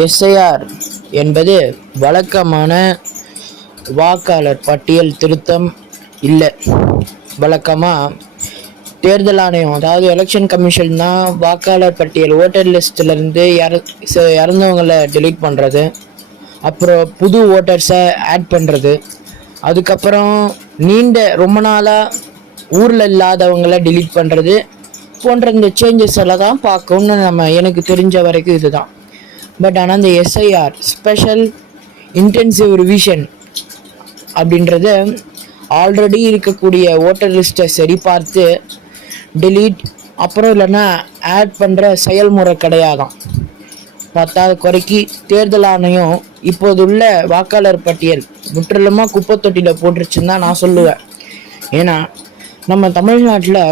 SIR என்பது வழக்கமான வாக்காளர் பட்டியல் திருத்தம் இல்லை. வழக்கமாக தேர்தல் ஆணையம், அதாவது எலெக்ஷன் கமிஷன் தான் வாக்காளர் பட்டியல் ஓட்டர் லிஸ்ட்லேருந்து இறந்தவங்களை டெலீட் பண்ணுறது, அப்புறம் புது ஓட்டர்ஸை ஆட் பண்ணுறது, அதுக்கப்புறம் ரொம்ப நாளாக ஊரில் இல்லாதவங்களை டெலீட் பண்ணுறது போன்ற இந்த சேஞ்சஸ் எல்லாம் தான் பார்க்கணும்னு எனக்கு தெரிஞ்ச வரைக்கும் இதுதான். பட் ஆனால் இந்த எஸ்ஐஆர் ஸ்பெஷல் இன்டென்சிவ் ரிவிஷன் அப்படின்றது ஆல்ரெடி இருக்கக்கூடிய ஓட்டர் லிஸ்ட்டை சரி பார்த்து டெலீட் அப்புறம் இல்லைன்னா ஆட் பண்ணுற செயல்முறை கிடையாதான். பத்தாவது குறைக்கு தேர்தல் ஆணையம் இப்போதுள்ள வாக்காளர் பட்டியல் முற்றிலுமாக குப்பை தொட்டியில் போட்டுருச்சுன்னு தான் நான் சொல்லுவேன். ஏன்னா நம்ம தமிழ்நாட்டில்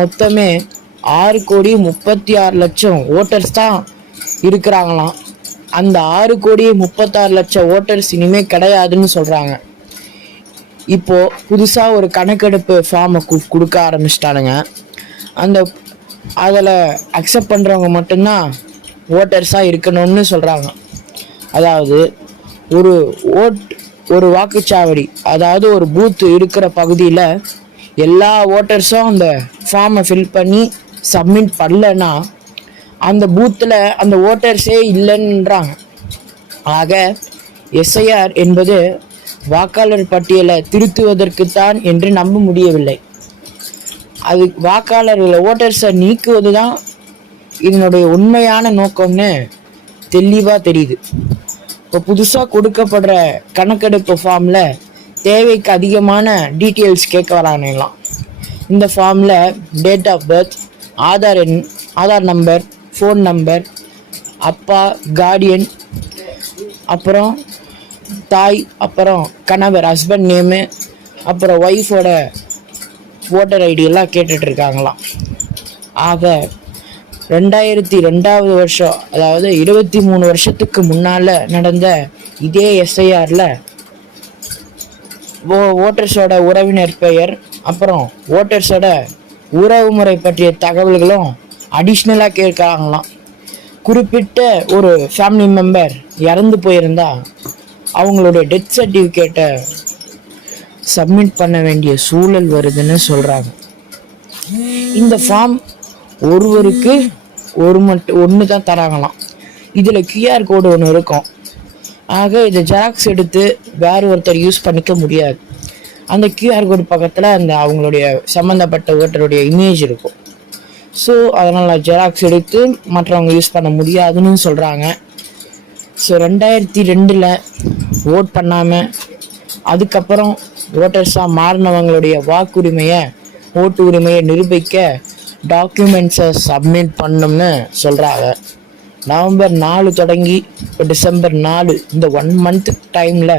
மொத்தமே 6,36,00,000 ஓட்டர்ஸ் தான் இருக்கிறாங்களாம். அந்த 6,36,00,000 ஓட்டர்ஸ் இனிமேல் கிடையாதுன்னு சொல்கிறாங்க. இப்போது புதுசாக ஒரு கணக்கெடுப்பு ஃபார்மை கொடுக்க ஆரம்பிச்சிட்டானுங்க. அதில் அக்செப்ட் பண்ணுறவங்க மட்டும்தான் ஓட்டர்ஸாக இருக்கணும்னு சொல்கிறாங்க. அதாவது ஒரு வாக்குச்சாவடி, அதாவது ஒரு பூத்து இருக்கிற பகுதியில் எல்லா ஓட்டர்ஸும் அந்த ஃபார்மை ஃபில் பண்ணி சப்மிட் பண்ணலன்னா அந்த பூத்தில் அந்த ஓட்டர்ஸே இல்லைன்றாங்க. ஆக எஸ்ஐஆர் என்பது வாக்காளர் பட்டியலை திருத்துவதற்குத்தான் என்று நம்ப முடியவில்லை. அது வாக்காளர்களை ஓட்டர்ஸை நீக்குவது தான் இதனுடைய உண்மையான நோக்கம்னு தெளிவாக தெரியுது. இப்போ புதுசாக கொடுக்கப்படுற கணக்கெடுப்பு ஃபார்மில் தேவைக்கு அதிகமான டீட்டெயில்ஸ் கேட்க வரானுங்களாம். இந்த ஃபார்மில் date of birth, Aadhaar number, phone number, அப்பா, கார்டியன், அப்புறம் தாய், அப்புறம் கணவர் ஹஸ்பண்ட் நேமு, அப்புறம் ஒய்ஃபோட ஓட்டர் ஐடி எல்லாம் கேட்டுட்ருக்காங்களாம். ஆக 2002 வருஷம், அதாவது 23 வருஷத்துக்கு முன்னால் நடந்த இதே எஸ்ஐஆரில் ஓட்டர்ஸோட உறவினர் பெயர், அப்புறம் ஓட்டர்ஸோட உறவு முறை பற்றிய தகவல்களும் அடிஷ்னலாக கேட்குறாங்களாம். குறிப்பிட்ட ஒரு ஃபேமிலி மெம்பர் இறந்து போயிருந்தா அவங்களுடைய டெத் சர்டிஃபிகேட்டை சப்மிட் பண்ண வேண்டிய சூழல் வருதுன்னு சொல்கிறாங்க. இந்த ஃபார்ம் ஒருவருக்கு ஒன்று தான் தராங்களாம். இதில் கியூஆர் கோடு ஒன்று இருக்கும். ஆக இதை ஜெராக்ஸ் எடுத்து வேறு ஒருத்தர் யூஸ் பண்ணிக்க முடியாது. அந்த கியூஆர் கோடு பக்கத்தில் அவங்களுடைய சம்மந்தப்பட்ட ஓட்டருடைய இமேஜ் இருக்கும். ஸோ அதனால் ஜெராக்ஸ் எடுத்து மற்றவங்க யூஸ் பண்ண முடியாதுன்னு சொல்கிறாங்க. ஸோ 2002 ஓட் பண்ணாமல் அதுக்கப்புறம் ஓட்டர்ஸாக மாறினவங்களுடைய ஓட்டு உரிமையை நிரூபிக்க டாக்குமெண்ட்ஸை சப்மிட் பண்ணணும்னு சொல்கிறாங்க. நவம்பர் 4 தொடங்கி இப்போ டிசம்பர் 4 இந்த 1 மந்த் டைமில்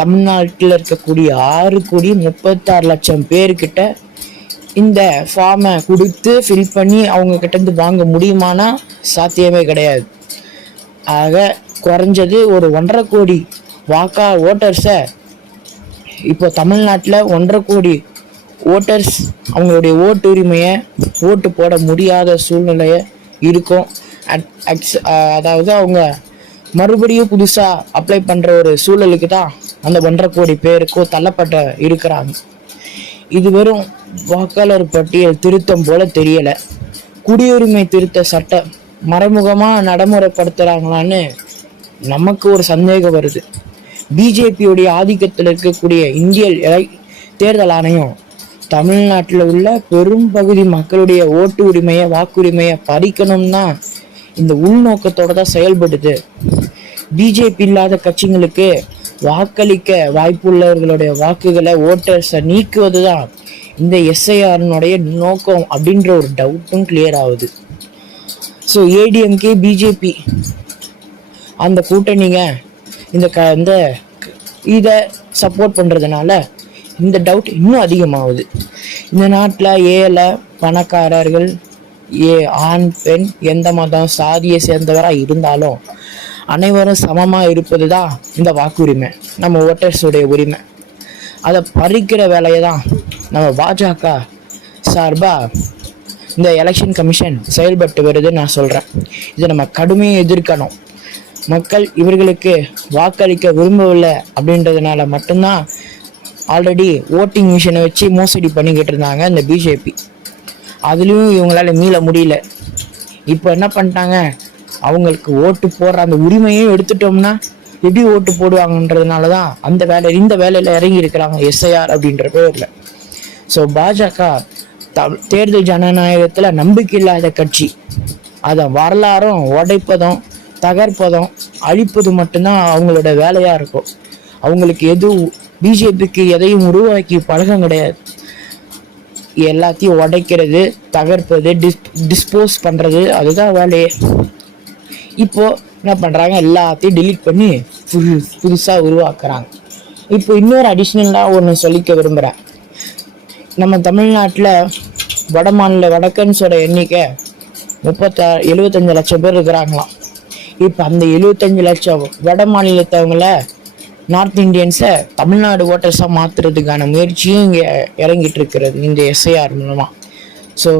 தமிழ்நாட்டில் இருக்கக்கூடிய 6,36,00,000 பேர்கிட்ட இந்த ஃபார்மை கொடுத்து ஃபில் பண்ணி அவங்க கிட்டேருந்து வாங்க முடியுமானா சாத்தியமே கிடையாது. ஆக குறைஞ்சது ஒரு 1.5 கோடி ஓட்டர்ஸை இப்போ தமிழ்நாட்டில் 1.5 கோடி ஓட்டர்ஸ் அவங்களுடைய ஓட்டு உரிமையை ஓட்டு போட முடியாத சூழ்நிலையை இருக்கும். அதாவது அவங்க மறுபடியும் புதுசாக அப்ளை பண்ணுற ஒரு சூழலுக்கு தான் அந்த 1.5 கோடி பேருக்கும் தள்ளப்பட்ட இருக்கிறாங்க. இது வெறும் வாக்காளர் பட்டியல் திருத்தம் போல தெரியலை. குடியுரிமை திருத்த சட்டம் மறைமுகமாக நடைமுறைப்படுத்துகிறாங்களான்னு நமக்கு ஒரு சந்தேகம் வருது. பிஜேபியுடைய ஆதிக்கத்தில் இருக்கக்கூடிய இந்திய தேர்தல் ஆணையம் தமிழ்நாட்டில் உள்ள பெரும் பகுதி மக்களுடைய ஓட்டு உரிமையை வாக்குரிமையை பறிக்கணும்னா இந்த உள்நோக்கத்தோடு தான் செயல்படுது. பிஜேபி இல்லாத கட்சிங்களுக்கு வாக்களிக்க வாய்ப்புள்ளவர்களுடைய வாக்குகளை ஓட்டர்ஸை நீக்குவது தான் இந்த எஸ்ஐஆர்னுடைய நோக்கம் அப்படின்ற ஒரு டவுட்டும் கிளியர் ஆகுது. ஸோ ஏடிஎம்கே, பிஜேபி அந்த கூட்டணிங்க இதை சப்போர்ட் பண்ணுறதுனால இந்த டவுட் இன்னும் அதிகமாகுது. இந்த நாட்டில் ஏழை பணக்காரர்கள், ஆண் பெண், எந்த மதம் சாதியை சேர்ந்தவராக இருந்தாலும் அனைவரும் சமமாக இருப்பது தான் இந்த வாக்குரிமை, நம்ம ஓட்டர்ஸுடைய உரிமை. அதை பறிக்கிற வேலையை தான் நம்ம பாஜக சார்பாக இந்த எலெக்ஷன் கமிஷன் செயல்பட்டு வருதுன்னு நான் சொல்கிறேன். இதை நம்ம கடுமையாக எதிர்க்கணும். மக்கள் இவர்களுக்கு வாக்களிக்க விரும்பவில்லை அப்படின்றதுனால மட்டும்தான் ஆல்ரெடி ஓட்டிங் மிஷினை வச்சு மோசடி பண்ணிக்கிட்டு இருந்தாங்க இந்த பிஜேபி. அதுலேயும் இவங்களால மீள முடியல. இப்போ என்ன பண்ணிட்டாங்க, அவங்களுக்கு ஓட்டு போடுற அந்த உரிமையும் எடுத்துட்டோம்னா எப்படி ஓட்டு போடுவாங்கன்றதுனால தான் இந்த வேலையில் இறங்கி இருக்கிறாங்க எஸ்ஐஆர் அப்படின்ற பேரில். ஸோ பாஜக தேர்தல் ஜனநாயகத்தில் நம்பிக்கை இல்லாத கட்சி. அதை வரலாறும் உடைப்பதும் தகர்ப்பதும் அழிப்பது மட்டும்தான் அவங்களோட வேலையாக இருக்கும். அவங்களுக்கு பிஜேபிக்கு எதையும் உருவாக்கி பழக்கம் கிடையாது. எல்லாத்தையும் உடைக்கிறது, தகர்ப்பது, டிஸ்போஸ் பண்ணுறது, அதுதான் வேலையே. இப்போது என்ன பண்ணுறாங்க, எல்லாத்தையும் டிலீட் பண்ணி புதுசாக உருவாக்குறாங்க. இப்போ இன்னொரு அடிஷ்னலாக ஒன்று சொல்லிக்க விரும்புகிறேன். நம்ம தமிழ்நாட்டில் வடக்கன்ஸோட எண்ணிக்கை 75 லட்சம் பேர் இருக்கிறாங்களாம். இப்போ அந்த 75 லட்சம் வட மாநிலத்தவங்கள நார்த் இந்தியன்ஸை தமிழ்நாடு ஓட்டர்ஸாக மாற்றுறதுக்கான முயற்சியும் இங்கே இறங்கிட்டு இருக்கிறது இந்த எஸ்ஐஆர் மூலமாக. ஸோ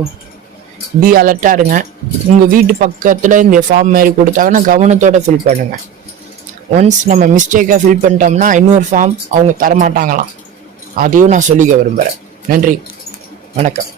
பி அலர்ட்டாக இருங்க. உங்கள் வீட்டு பக்கத்தில் இந்த ஃபார்ம் மாதிரி கொடுத்தாங்கன்னா கவனத்தோடு ஃபில் பண்ணுங்கள். ஒன்ஸ் நம்ம மிஸ்டேக்காக ஃபில் பண்ணிட்டோம்னா இன்னொரு ஃபார்ம் அவங்க தரமாட்டாங்களாம். அதையும் நான் சொல்லிக்க விரும்புகிறேன். நன்றி, வணக்கம்.